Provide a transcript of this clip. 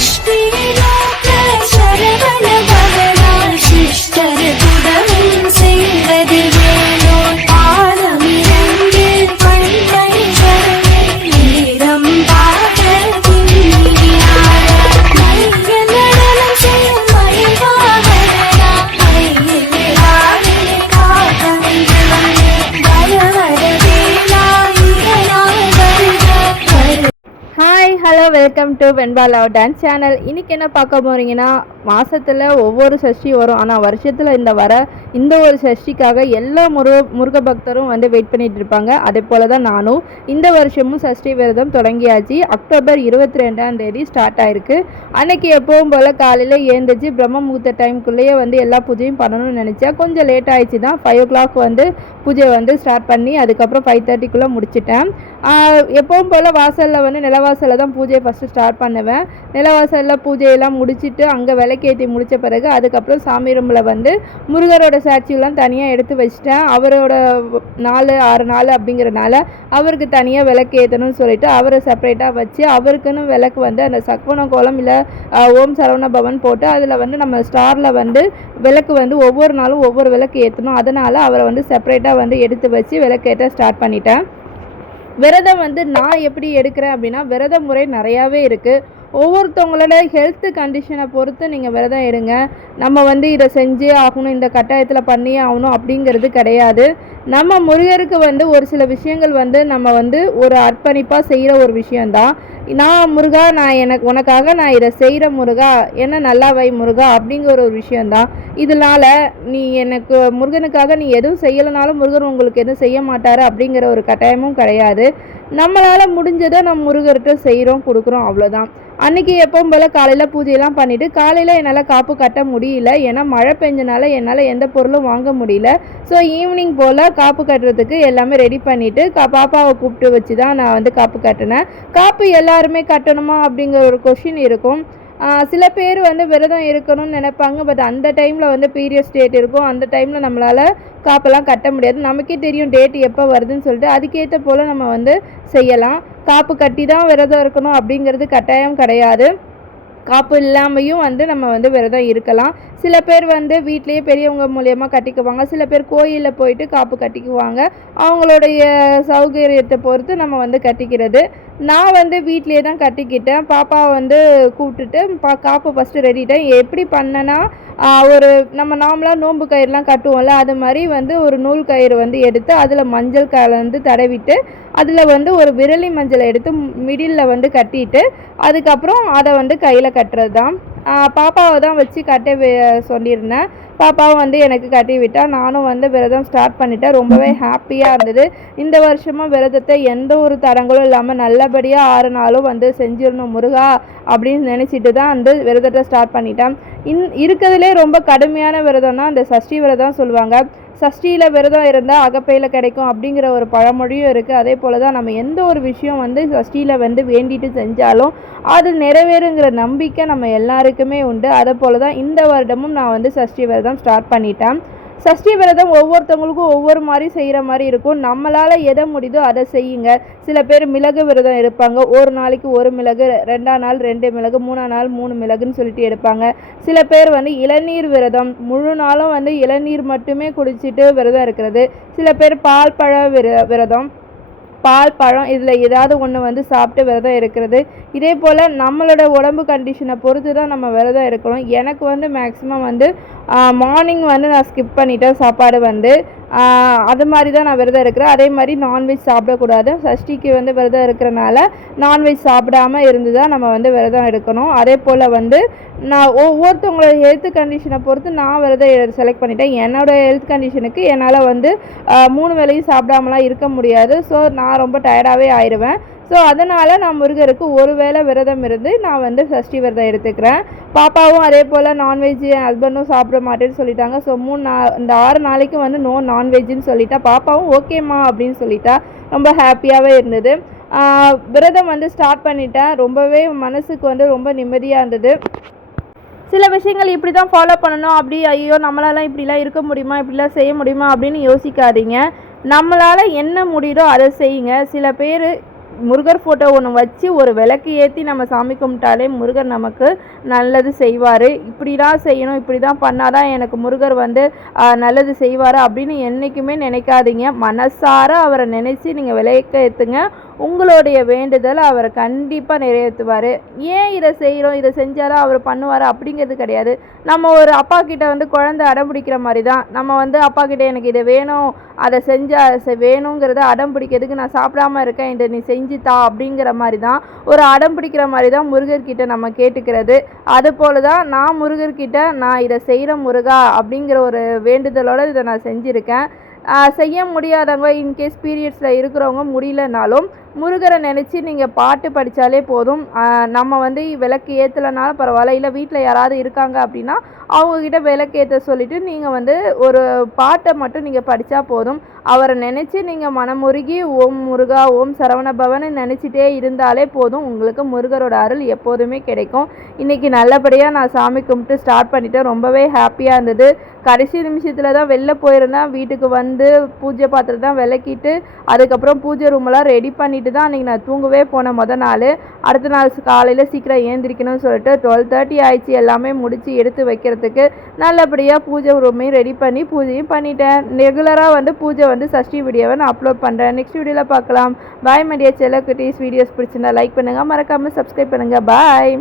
Speed hello welcome to Venba love dance channel. இன்றைக்கி என்ன பார்க்க போகிறீங்கன்னா மாதத்தில் ஒவ்வொரு சஷ்டி வரும். ஆனால் வருஷத்தில் இந்த வர இந்த ஒரு சஷ்டிக்காக எல்லா முருக முருக பக்தரும் வந்து வெயிட் பண்ணிகிட்டு இருப்பாங்க. அதே போல தான் நானும். இந்த வருஷமும் சஷ்டி விரதம் தொடங்கியாச்சு. அக்டோபர் இருபத்தி ரெண்டாம் தேதி ஸ்டார்ட் ஆயிருக்கு. அன்னைக்கு எப்பவும் போல் காலையில் ஏந்திரிச்சு பிரம்ம முகூர்த்த டைம்குள்ளேயே வந்து எல்லா பூஜையும் பண்ணணும்னு நினச்சா கொஞ்சம் லேட் ஆயிடுச்சு தான் ஃபைவ் ஓ கிளாக் வந்து பூஜை வந்து ஸ்டார்ட் பண்ணி அதுக்கப்புறம் ஃபைவ் தேர்ட்டிக்குள்ளே முடிச்சிட்டேன். எப்பவும் போல் வாசலில் வந்து நிலவாசலில் தான் பூஜையை ஃபஸ்ட்டு ஸ்டார்ட் பண்ணுவேன். நிலவாசலில் பூஜையெல்லாம் முடிச்சுட்டு அங்கே விளக்கேற்றி முடித்த பிறகு அதுக்கப்புறம் சாமி ரூமில் வந்து முருகரோட சாட்சியெல்லாம் தனியாக எடுத்து வச்சிட்டேன். அவரோட நாலு ஆறு நாள் அப்படிங்கிறனால அவருக்கு தனியாக விளக்கு ஏற்றணும்னு சொல்லிட்டு அவரை செப்பரேட்டாக வச்சு அவருக்குன்னு விளக்கு வந்து அந்த சக்வன கோலம் இல்லை ஓம் சரவண பவன் போட்டு அதில் வந்து நம்ம ஸ்டாரில் வந்து விளக்கு வந்து ஒவ்வொரு நாளும் ஒவ்வொரு விளக்கு ஏற்றணும் அதனால் அவரை வந்து செப்பரேட்டாக வந்து எடுத்து வச்சு விளக்கேற்ற ஸ்டார்ட் பண்ணிட்டேன். விரதம் வந்து நான் எப்படி எடுக்கிறேன் அப்படின்னா விரத முறை நிறையாவே இருக்குது ஒவ்வொருத்தவங்களோட ஹெல்த் கண்டிஷனை பொறுத்து நீங்கள் விரதம் எடுங்க. நம்ம வந்து இதை செஞ்சே ஆகணும் இந்த கட்டாயத்தில் பண்ணியே ஆகணும் அப்படிங்கிறது கிடையாது. நம்ம முருகருக்கு வந்து ஒரு சில விஷயங்கள் வந்து நம்ம வந்து ஒரு அர்ப்பணிப்பாக செய்கிற ஒரு விஷயந்தான் நான் முருகா நான் எனக்கு உனக்காக நான் இதை செய்கிற முருகா. என்ன நல்லா வை முருகா அப்படிங்கிற ஒரு விஷயந்தான் இதனால நீ எனக்கு முருகனுக்காக நீ எதுவும் செய்யலைனாலும் முருகன் உங்களுக்கு எதுவும் செய்ய மாட்டார் அப்படிங்கிற ஒரு கட்டாயமும் கிடையாது. நம்மளால் முடிஞ்சதை நம்ம முருகர்கிட்ட செய்கிறோம் கொடுக்குறோம் அவ்வளோதான் அன்னைக்கு எப்பவும் போல் காலையில் பூஜையெல்லாம் பண்ணிவிட்டு காலையில் என்னால் காப்பு கட்ட முடியல. ஏன்னா மழை பெஞ்சனால என்னால் எந்த பொருளும் வாங்க முடியல. ஸோ ஈவினிங் போல் காப்பு கட்டுறதுக்கு எல்லாமே ரெடி பண்ணிவிட்டு கா பாப்பாவை கூப்பிட்டு வச்சு தான் நான் வந்து காப்பு கட்டினேன். காப்பு எல்லாருமே கட்டணுமா அப்படிங்கிற ஒரு கொஷின் இருக்கும். சில பேர் வந்து விரதம் இருக்கணும்னு நினைப்பாங்க பட் அந்த டைமில் வந்து பீரியட்ஸ் டேட் இருக்கும். அந்த டைமில் நம்மளால் காப்பெல்லாம் கட்ட முடியாது. நமக்கே தெரியும் டேட் எப்போ வருதுன்னு சொல்லிட்டு. அதுக்கேற்ற போல் நம்ம வந்து செய்யலாம். காப்பு கட்டி தான் விரதம் இருக்கணும் அப்படிங்கிறது கட்டாயம் கிடையாது. காப்பு இல்லாமையும் வந்து நம்ம வந்து விரதம் இருக்கலாம். சில பேர் வந்து வீட்லேயே பெரியவங்க மூலயமா கட்டிக்குவாங்க. சில பேர் கோயிலில் போயிட்டு காப்பு கட்டிக்குவாங்க. அவங்களுடைய சௌகரியத்தை பொறுத்து நம்ம வந்து கட்டிக்கிறது. நான் வந்து வீட்லேயே தான் கட்டிக்கிட்டேன். பாப்பாவை வந்து கூப்பிட்டுட்டு பா காப்பு ஃபஸ்ட்டு ரெடிட்டேன் எப்படி பண்ணேன்னா ஒரு நம்ம நார்மலாக நோன்பு கயிறுலாம் கட்டுவோம்ல அது மாதிரி வந்து ஒரு நூல் கயிறு வந்து எடுத்து அதில் மஞ்சள் கலந்து தடவிட்டு அதில் வந்து ஒரு விரலி மஞ்சளை எடுத்து மிடிலில் வந்து கட்டிட்டு அதுக்கப்புறம் அதை வந்து கையில் கட்டுறது தான் பாப்பாவை தான் வச்சு கட்ட சொல்லியிருந்தேன். பாப்பாவும் வந்து எனக்கு கட்டி விட்டா நானும் வந்து விரதம் ஸ்டார்ட் பண்ணிட்டேன். ரொம்பவே ஹாப்பியாக இருந்தது. இந்த வருஷமும் விரதத்தை எந்த ஒரு தடங்களும் இல்லாமல் நல்லபடியாக ஆறு நாளும் வந்து செஞ்சிடணும் முருகா அப்படின்னு நினச்சிட்டு தான் வந்து விரதத்தை ஸ்டார்ட் பண்ணிட்டேன். இன் இருக்கிறதுலே ரொம்ப கடுமையான விரதம்னா அந்த சஷ்டி விரதம் சொல்லுவாங்க. சஷ்டியில் விரதம் இருந்தால் அகப்பையில் கிடைக்கும் அப்படிங்கிற ஒரு பழமொழியும் இருக்குது அதே போல் தான் நம்ம எந்த ஒரு விஷயம் வந்து சஷ்டியில் வந்து வேண்டிட்டு செஞ்சாலும் அது நிறைவேறுங்கிற நம்பிக்கை நம்ம எல்லாருக்குமே உண்டு. அதே போல் தான் இந்த வருடமும் நான் வந்து சஷ்டி விரதம் ஸ்டார்ட் பண்ணிட்டேன். சஷ்டி விரதம் ஒவ்வொருத்தவங்களுக்கும் ஒவ்வொரு மாதிரி செய்கிற மாதிரி இருக்கும். நம்மளால் எதை முடியுதோ அதை செய்யுங்க. சில பேர் மிளகு விரதம் எடுப்பாங்க. ஒரு நாளைக்கு ஒரு மிளகு ரெண்டாம் நாள் ரெண்டு மிளகு மூணாம் நாள் மூணு மிளகுன்னு சொல்லிட்டு எடுப்பாங்க. சில பேர் வந்து இளநீர் விரதம் முழு நாளும் வந்து இளநீர் மட்டுமே குடிச்சிட்டு விரதம் இருக்கிறது. சில பேர் பால் பழ விர விரதம் பால் பழம் இதில் ஏதாவது ஒன்று வந்து சாப்பிட்டு விரதம் இருக்கிறது. இதே போல் நம்மளோட உடம்பு கண்டிஷனை பொறுத்து தான் நம்ம விரதம் இருக்கணும். எனக்கு வந்து மேக்ஸிமம் வந்து மார்னிங் வந்து நான் ஸ்கிப் பண்ணிட்டேன். சாப்பாடு வந்து அது மாதிரி தான் நான் விரதம் இருக்கிறேன். அதே மாதிரி நான்வெஜ் சாப்பிடக்கூடாது. சஷ்டிக்கு வந்து விரதம் இருக்கிறனால நான்வெஜ் சாப்பிடாம இருந்து தான் நம்ம வந்து விரதம் எடுக்கணும். அதே போல் வந்து நான் ஒவ்வொருத்தவங்களோட ஹெல்த் கண்டிஷனை பொறுத்து நான் விரதம் செலக்ட் பண்ணிட்டேன். என்னோட ஹெல்த் கண்டிஷனுக்கு என்னால் வந்து மூணு வேளையும் சாப்பிடாமலாம் இருக்க முடியாது. ஸோ நான் ரொம்ப டயர்டாகவே ஆயிடுவேன். ஸோ அதனால் நான் முருகருக்கு ஒரு வேளை விரதம் இருந்து நான் வந்து சஷ்டி விரதம் எடுத்துக்கிறேன். பாப்பாவும் அதே போல் நான்வெஜ் என் ஹஸ்பண்டும் சாப்பிட மாட்டேன்னு சொல்லிட்டாங்க. ஸோ மூணு நா இந்த ஆறு நாளைக்கு வந்து நோ நான்வெஜ்ஜுன்னு சொல்லிட்டா பாப்பாவும் ஓகேம்மா அப்படின்னு சொல்லிட்டா ரொம்ப ஹாப்பியாகவே இருந்தது. விரதம் வந்து ஸ்டார்ட் பண்ணிட்டேன். ரொம்பவே மனசுக்கு வந்து ரொம்ப நிம்மதியாக இருந்தது. சில விஷயங்கள் இப்படி தான் ஃபாலோ பண்ணணும். அப்படி ஐயோ நம்மளாலாம் இப்படிலாம் இருக்க முடியுமா? இப்படிலாம் செய்ய முடியுமா? அப்படின்னு யோசிக்காதீங்க. நம்மளால் என்ன முடியுதோ அதை செய்யுங்க. சில பேர் முருகர் ஃபோட்டோ ஒன்று வச்சு ஒரு விளக்கு ஏற்றி நம்ம சாமி கும்பிட்டாலே முருகர் நமக்கு நல்லது செய்வார். இப்படி தான் செய்யணும் இப்படி தான் பண்ணால் தான் எனக்கு முருகர் வந்து நல்லது செய்வார் அப்படின்னு என்றைக்குமே நினைக்காதீங்க. மனசார அவரை நினச்சி நீங்கள் விளக்க ஏற்றுங்க உங்களுடைய வேண்டுதல் அவரை கண்டிப்பாக நிறைவேற்றுவார். ஏன் இதை செய்கிறோம் இதை செஞ்சாலும் அவர் பண்ணுவார் அப்படிங்கிறது கிடையாது. நம்ம ஒரு அப்பா கிட்ட வந்து குழந்தை அடம் பிடிக்கிற மாதிரி தான் நம்ம வந்து அப்பா கிட்ட எனக்கு இதை வேணும் அதை செஞ்சா செ- வேணுங்கிறத அடம் பிடிக்கிறதுக்கு நான் சாப்பிடாம இருக்கேன் இதை நீ செஞ்சு செஞ்சுதா அப்படிங்கிற மாதிரி தான் ஒரு அடம் பிடிக்கிற மாதிரி தான் முருகர்கிட்ட நம்ம கேட்டுக்கிறது. அது போல தான் நான் முருகர்கிட்ட நான் இதை செய்கிற முருகா அப்படிங்கிற ஒரு வேண்டுதலோடு இதை நான் செஞ்சுருக்கேன். செய்ய முடியாதவங்க இன்கேஸ் பீரியட்ஸில் இருக்கிறவங்க முடியலனாலும் முருகரை நினச்சி நீங்கள் பாட்டு படித்தாலே போதும். நம்ம வந்து விளக்கு ஏற்றலைனாலும் பரவாயில்ல. இல்லை வீட்டில் யாராவது இருக்காங்க அப்படின்னா அவங்கக்கிட்ட விளக்கு ஏற்ற சொல்லிவிட்டு நீங்கள் வந்து ஒரு பாட்டை மட்டும் நீங்கள் படித்தா போதும். அவரை நினச்சி நீங்கள் மனமுருகி ஓம் முருகா ஓம் சரவண பவன் நினச்சிட்டே இருந்தாலே போதும். உங்களுக்கு முருகரோட அருள் எப்போதுமே கிடைக்கும். இன்றைக்கி நல்லபடியாக நான் சாமி கும்பிட்டு ஸ்டார்ட் பண்ணிட்டேன். ரொம்பவே ஹாப்பியாக இருந்தது. கடைசி நிமிஷத்தில் தான் வெளில போயிருந்தேன். வீட்டுக்கு வந்து பூஜை பாத்திரம் தான் விளக்கிட்டு அதுக்கப்புறம் பூஜை ரூமெல்லாம் ரெடி பண்ணிட்டு தான் அன்றைக்கி நான் தூங்கவே போனேன் மொதல் நாள். அடுத்த நாள் காலையில் சீக்கிரம் ஏந்திரிக்கணும்னு சொல்லிட்டு டுவெல் தேர்ட்டி ஆயிடுச்சு. எல்லாமே முடித்து எடுத்து வைக்கிறதுக்கு நல்லபடியாக பூஜை ரூமையும் ரெடி பண்ணி பூஜையும் பண்ணிட்டேன். ரெகுலராக வந்து பூஜை வந்து சஷ்டி வீடியோவை நான் அப்லோட் பண்ணுறேன் நெக்ஸ்ட் வீடியோவில் பார்க்கலாம். பாய் மடியா செல்லக்குட்டீஸ். வீடியோஸ் பிடிச்சிருந்தா லைக் பண்ணுங்கள் மறக்காமல் சப்ஸ்கிரைப் பண்ணுங்கள் பாய்